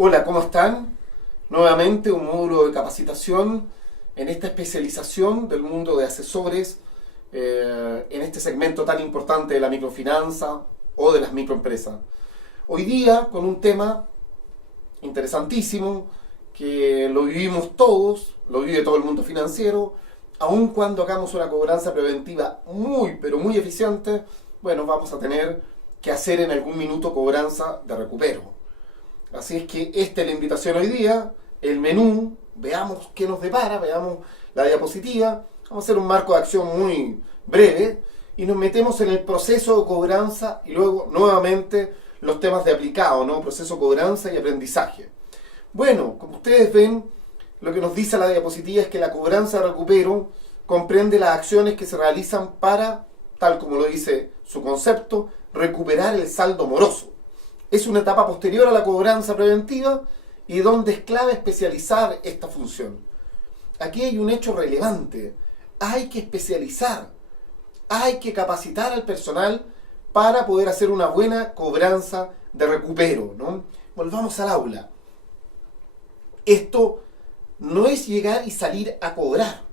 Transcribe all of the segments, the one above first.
Hola, ¿cómo están? Nuevamente un módulo de capacitación en esta especialización del mundo de asesores en este segmento tan importante de la microfinanza o de las microempresas. Hoy día con un tema interesantísimo que lo vivimos todos, lo vive todo el mundo financiero, aun cuando hagamos una cobranza preventiva pero muy eficiente, bueno, vamos a tener que hacer en algún minuto cobranza de recupero. Así es que esta es la invitación hoy día, el menú, veamos qué nos depara, veamos la diapositiva, vamos a hacer un marco de acción muy breve y nos metemos en el proceso de cobranza y luego nuevamente los temas de aplicado, ¿no? Proceso cobranza y aprendizaje. Bueno, como ustedes ven, lo que nos dice la diapositiva es que la cobranza de recupero comprende las acciones que se realizan para, tal como lo dice su concepto, recuperar el saldo moroso. Es una etapa posterior a la cobranza preventiva y donde es clave especializar esta función. Aquí hay un hecho relevante. Hay que especializar, hay que capacitar al personal para poder hacer una buena cobranza de recupero, ¿no? Volvamos al aula. Esto no es llegar y salir a cobrar,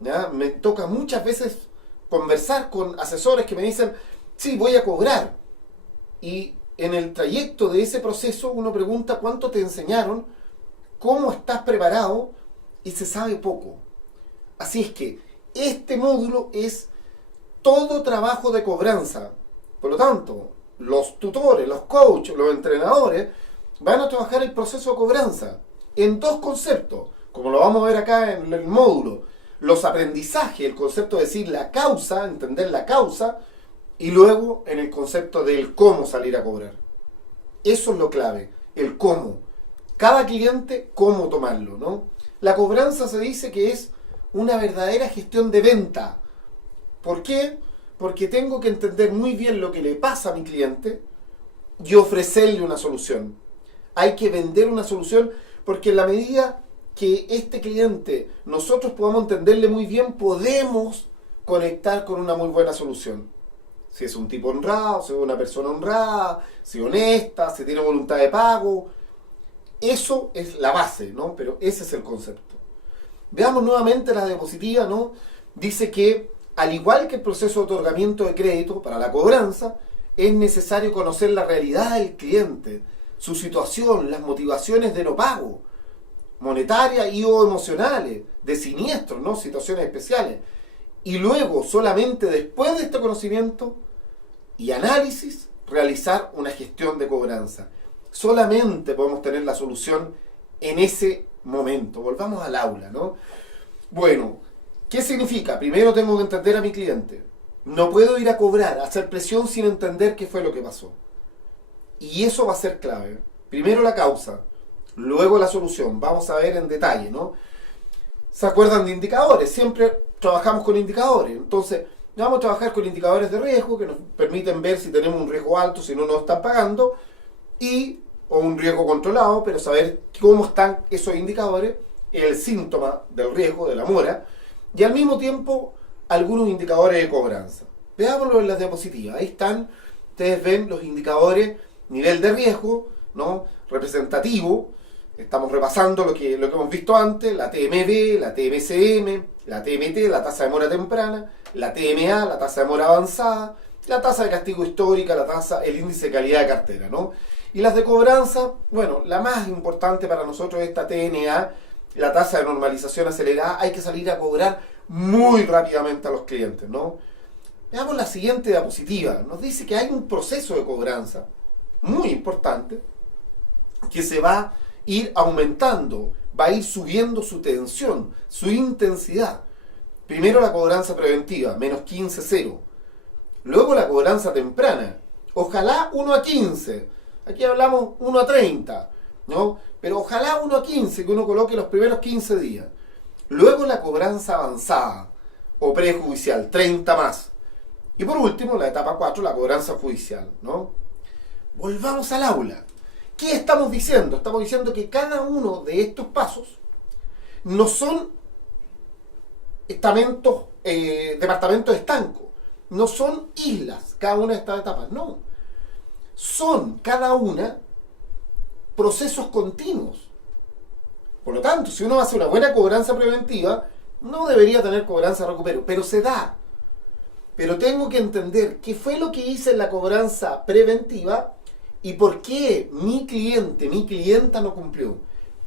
¿ya? Me toca muchas veces conversar con asesores que me dicen, sí, voy a cobrar. Y en el trayecto de ese proceso uno pregunta cuánto te enseñaron, cómo estás preparado y se sabe poco. Así es que este módulo es todo trabajo de cobranza. Por lo tanto, los tutores, los coaches, los entrenadores van a trabajar el proceso de cobranza en dos conceptos, como lo vamos a ver acá en el módulo. Los aprendizajes, el concepto de decir la causa, entender la causa, y luego en el concepto del cómo salir a cobrar. Eso es lo clave, el cómo. Cada cliente, cómo tomarlo, ¿no? La cobranza se dice que es una verdadera gestión de venta. ¿Por qué? Porque tengo que entender muy bien lo que le pasa a mi cliente y ofrecerle una solución. Hay que vender una solución porque en la medida que este cliente nosotros podamos entenderle muy bien, podemos conectar con una muy buena solución. Si es un tipo honrado, si es una persona honrada, si es honesta, si tiene voluntad de pago. Eso es la base, ¿no? Pero ese es el concepto. Veamos nuevamente la diapositiva, ¿no? Dice que, al igual que el proceso de otorgamiento de crédito para la cobranza, es necesario conocer la realidad del cliente, su situación, las motivaciones de no pago, monetarias y o emocionales, de siniestros, ¿no? Situaciones especiales. Y luego, solamente después de este conocimiento y análisis, realizar una gestión de cobranza. Solamente podemos tener la solución en ese momento. Volvamos al aula, ¿no? Bueno, ¿qué significa? Primero tengo que entender a mi cliente. No puedo ir a cobrar, a hacer presión sin entender qué fue lo que pasó. Y eso va a ser clave. Primero la causa, luego la solución. Vamos a ver en detalle, ¿no? ¿Se acuerdan de indicadores? Siempre trabajamos con indicadores. Entonces, vamos a trabajar con indicadores de riesgo que nos permiten ver si tenemos un riesgo alto, si no nos están pagando, o un riesgo controlado, pero saber cómo están esos indicadores, el síntoma del riesgo, de la mora, y al mismo tiempo algunos indicadores de cobranza. Veámoslo en las diapositivas. Ahí están, ustedes ven los indicadores, nivel de riesgo, ¿no? Representativo. Estamos repasando lo que hemos visto antes, la TMB, la TMCM, la TMT, la tasa de mora temprana, la TMA, la tasa de mora avanzada, la tasa de castigo histórica, el índice de calidad de cartera, ¿no? Y las de cobranza, bueno, la más importante para nosotros es esta TNA, la tasa de normalización acelerada. Hay que salir a cobrar muy rápidamente a los clientes, ¿no? Veamos la siguiente diapositiva. Nos dice que hay un proceso de cobranza muy importante que se va a ir aumentando, va a ir subiendo su tensión, su intensidad. Primero la cobranza preventiva, menos 15,0. Luego la cobranza temprana, ojalá 1 a 15. Aquí hablamos 1 a 30, ¿no? Pero ojalá 1 a 15, que uno coloque los primeros 15 días. Luego la cobranza avanzada o prejudicial, 30 más. Y por último, la etapa 4, la cobranza judicial, ¿no? Volvamos al aula. ¿Qué estamos diciendo? Estamos diciendo que cada uno de estos pasos no son departamentos estancos, no son islas, cada una de estas etapas, no. Son cada una procesos continuos. Por lo tanto, si uno hace una buena cobranza preventiva, no debería tener cobranza de recupero, pero se da. Pero tengo que entender qué fue lo que hice en la cobranza preventiva y por qué mi cliente, mi clienta no cumplió.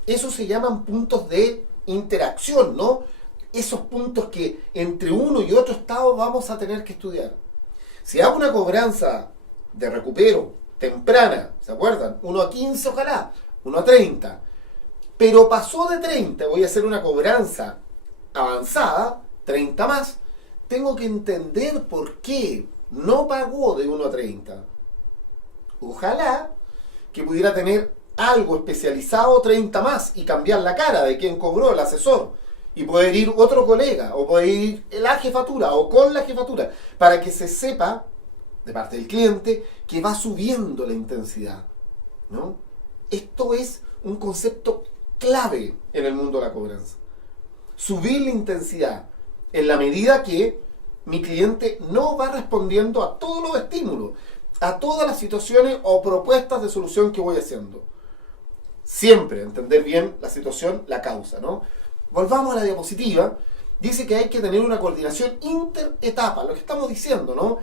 Eso se llaman puntos de interacción, ¿no? Esos puntos que entre uno y otro estado vamos a tener que estudiar. Si hago una cobranza de recupero temprana, ¿se acuerdan? 1 a 15 ojalá, 1 a 30. Pero pasó de 30, voy a hacer una cobranza avanzada, 30 más, tengo que entender por qué no pagó de 1 a 30. Ojalá que pudiera tener algo especializado 30 más y cambiar la cara de quien cobró, el asesor, y poder ir otro colega, o poder ir la jefatura o con la jefatura, para que se sepa de parte del cliente que va subiendo la intensidad, ¿no? Esto es un concepto clave en el mundo de la cobranza. Subir la intensidad en la medida que mi cliente no va respondiendo a todos los estímulos, a todas las situaciones o propuestas de solución que voy haciendo. Siempre entender bien la situación, la causa, ¿no? Volvamos a la diapositiva. Dice que hay que tener una coordinación interetapa, lo que estamos diciendo, ¿no?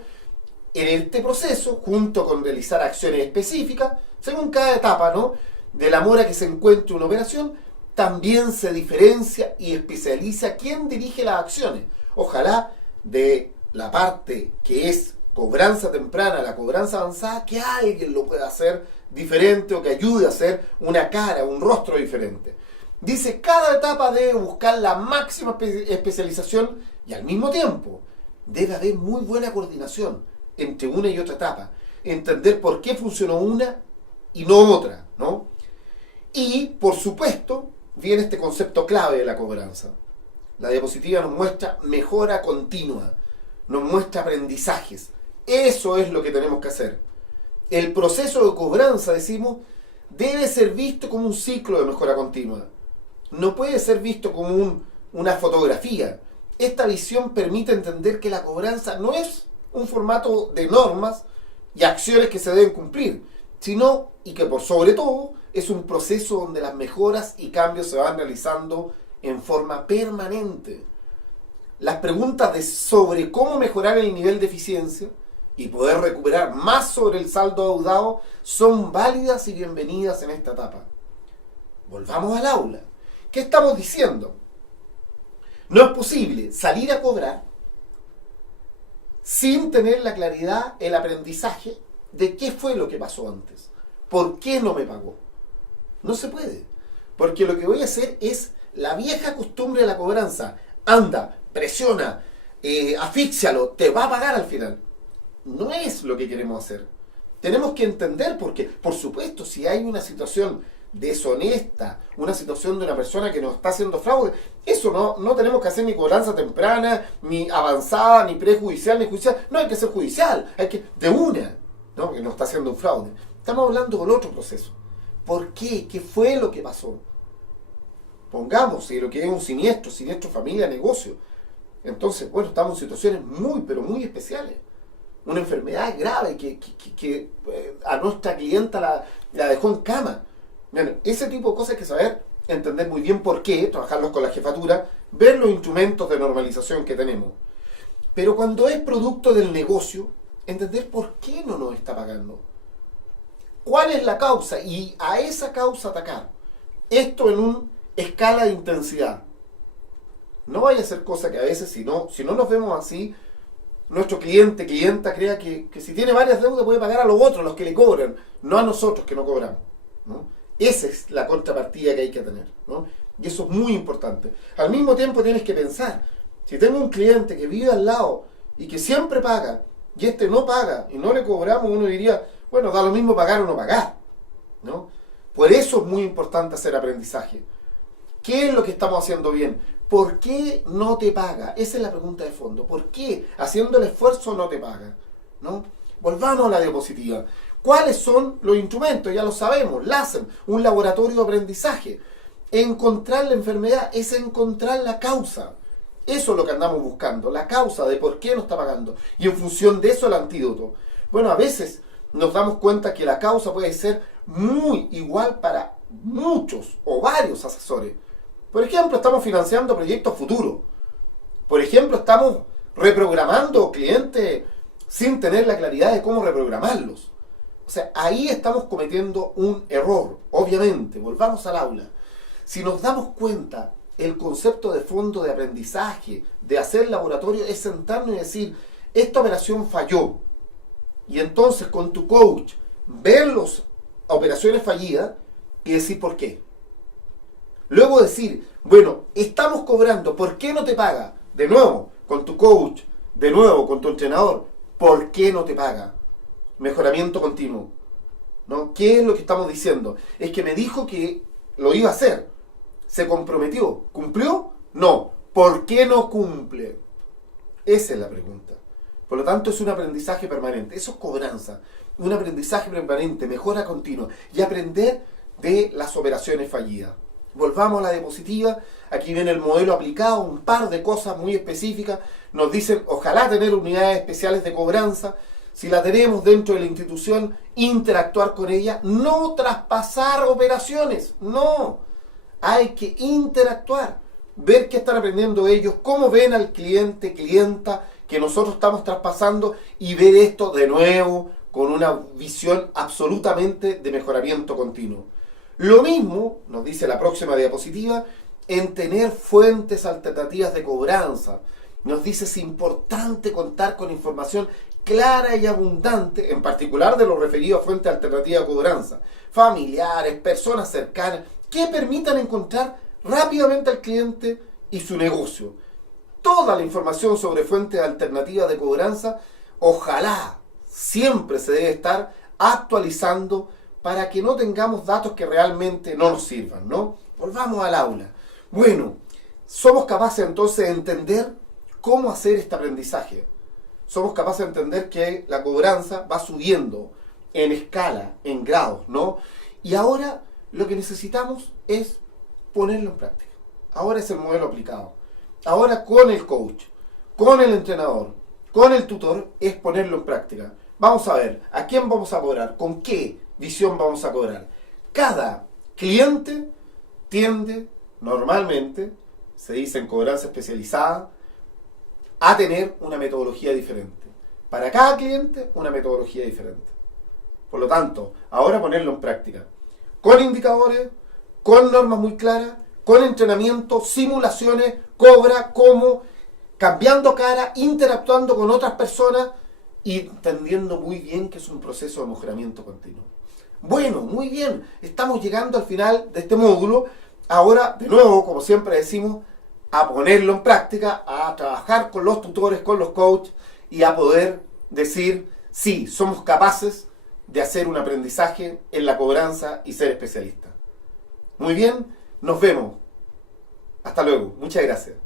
En este proceso, junto con realizar acciones específicas, según cada etapa, ¿no?, de la mora que se encuentre una operación, también se diferencia y especializa quién dirige las acciones. Ojalá de la parte que es cobranza temprana a la cobranza avanzada, que alguien lo pueda hacer diferente o que ayude a hacer una cara, un rostro diferente. Dice, cada etapa debe buscar la máxima especialización y al mismo tiempo debe haber muy buena coordinación entre una y otra etapa. Entender por qué funcionó una y no otra, ¿no? Y, por supuesto, viene este concepto clave de la cobranza. La diapositiva nos muestra mejora continua, nos muestra aprendizajes. Eso es lo que tenemos que hacer. El proceso de cobranza, decimos, debe ser visto como un ciclo de mejora continua. No puede ser visto como una fotografía. Esta visión permite entender que la cobranza no es un formato de normas y acciones que se deben cumplir, sino, y que por sobre todo, es un proceso donde las mejoras y cambios se van realizando en forma permanente. Las preguntas sobre cómo mejorar el nivel de eficiencia y poder recuperar más sobre el saldo adeudado son válidas y bienvenidas en esta etapa. Volvamos al aula. ¿Qué estamos diciendo? No es posible salir a cobrar sin tener la claridad, el aprendizaje de qué fue lo que pasó antes. ¿Por qué no me pagó? No se puede. Porque lo que voy a hacer es la vieja costumbre de la cobranza. Anda, presiona, asfíxialo, te va a pagar al final. No es lo que queremos hacer. Tenemos que entender porque, por supuesto, si hay una situación deshonesta, una situación de una persona que nos está haciendo fraude, eso no tenemos que hacer ni cobranza temprana, ni avanzada, ni prejudicial, ni judicial. No hay que ser judicial, hay que de una, ¿no?, que nos está haciendo un fraude. Estamos hablando con otro proceso. ¿Por qué? ¿Qué fue lo que pasó? Pongamos si lo que es un siniestro familia, negocio. Entonces, bueno, estamos en situaciones muy, pero muy especiales. Una enfermedad grave que a nuestra clienta la dejó en cama. Bueno, ese tipo de cosas hay que saber, entender muy bien por qué, trabajarlos con la jefatura, ver los instrumentos de normalización que tenemos. Pero cuando es producto del negocio, entender por qué no nos está pagando. ¿Cuál es la causa? Y a esa causa atacar. Esto en una escala de intensidad. No vaya a ser cosa que a veces, si no nos vemos así, nuestro clienta crea que si tiene varias deudas puede pagar a los otros, los que le cobran, no a nosotros que no cobramos, ¿no? Esa es la contrapartida que hay que tener, ¿no? Y eso es muy importante. Al mismo tiempo tienes que pensar, si tengo un cliente que vive al lado y que siempre paga, y este no paga y no le cobramos, uno diría, bueno, da lo mismo pagar o no pagar, ¿no? Por eso es muy importante hacer aprendizaje. ¿Qué es lo que estamos haciendo bien? ¿Por qué no te paga? Esa es la pregunta de fondo. ¿Por qué haciendo el esfuerzo no te paga? ¿No? Volvamos a la diapositiva. ¿Cuáles son los instrumentos? Ya lo sabemos. LACEN, un laboratorio de aprendizaje. Encontrar la enfermedad es encontrar la causa. Eso es lo que andamos buscando. La causa de por qué no está pagando. Y en función de eso el antídoto. Bueno, a veces nos damos cuenta que la causa puede ser muy igual para muchos o varios asesores. Por ejemplo, estamos financiando proyectos futuros. Por ejemplo, estamos reprogramando clientes sin tener la claridad de cómo reprogramarlos. O sea, ahí estamos cometiendo un error, obviamente. Volvamos al aula. Si nos damos cuenta, el concepto de fondo de aprendizaje, de hacer laboratorio, es sentarnos y decir, esta operación falló. Y entonces con tu coach, ver las operaciones fallidas y decir por qué. Luego decir, bueno, estamos cobrando, ¿por qué no te paga? De nuevo, con tu coach, de nuevo, con tu entrenador, ¿por qué no te paga? Mejoramiento continuo, ¿no? ¿Qué es lo que estamos diciendo? Es que me dijo que lo iba a hacer, se comprometió, ¿cumplió? No. ¿Por qué no cumple? Esa es la pregunta. Por lo tanto, es un aprendizaje permanente, eso es cobranza, un aprendizaje permanente, mejora continua y aprender de las operaciones fallidas. Volvamos a la diapositiva, aquí viene el modelo aplicado, un par de cosas muy específicas, nos dicen ojalá tener unidades especiales de cobranza, si la tenemos dentro de la institución, interactuar con ella, no traspasar operaciones, no, hay que interactuar, ver qué están aprendiendo ellos, cómo ven al cliente, clienta, que nosotros estamos traspasando y ver esto de nuevo con una visión absolutamente de mejoramiento continuo. Lo mismo, nos dice la próxima diapositiva, en tener fuentes alternativas de cobranza. Nos dice es importante contar con información clara y abundante, en particular de lo referido a fuentes alternativas de cobranza, familiares, personas cercanas, que permitan encontrar rápidamente al cliente y su negocio. Toda la información sobre fuentes alternativas de cobranza, ojalá siempre se debe estar actualizando para que no tengamos datos que realmente no nos sirvan, ¿no? Volvamos al aula. Bueno, somos capaces entonces de entender cómo hacer este aprendizaje. Somos capaces de entender que la cobranza va subiendo en escala, en grados, ¿no? Y ahora lo que necesitamos es ponerlo en práctica. Ahora es el modelo aplicado. Ahora con el coach, con el entrenador, con el tutor, es ponerlo en práctica. Vamos a ver, ¿a quién vamos a cobrar? ¿Con qué visión vamos a cobrar? Cada cliente tiende, normalmente, se dice en cobranza especializada, a tener una metodología diferente. Para cada cliente, una metodología diferente. Por lo tanto, ahora ponerlo en práctica. Con indicadores, con normas muy claras, con entrenamiento, simulaciones, cobra, cómo, cambiando cara, interactuando con otras personas y entendiendo muy bien que es un proceso de mejoramiento continuo. Bueno, muy bien, estamos llegando al final de este módulo. Ahora, de nuevo, como siempre decimos, a ponerlo en práctica, a trabajar con los tutores, con los coaches y a poder decir, sí, somos capaces de hacer un aprendizaje en la cobranza y ser especialistas. Muy bien, nos vemos. Hasta luego. Muchas gracias.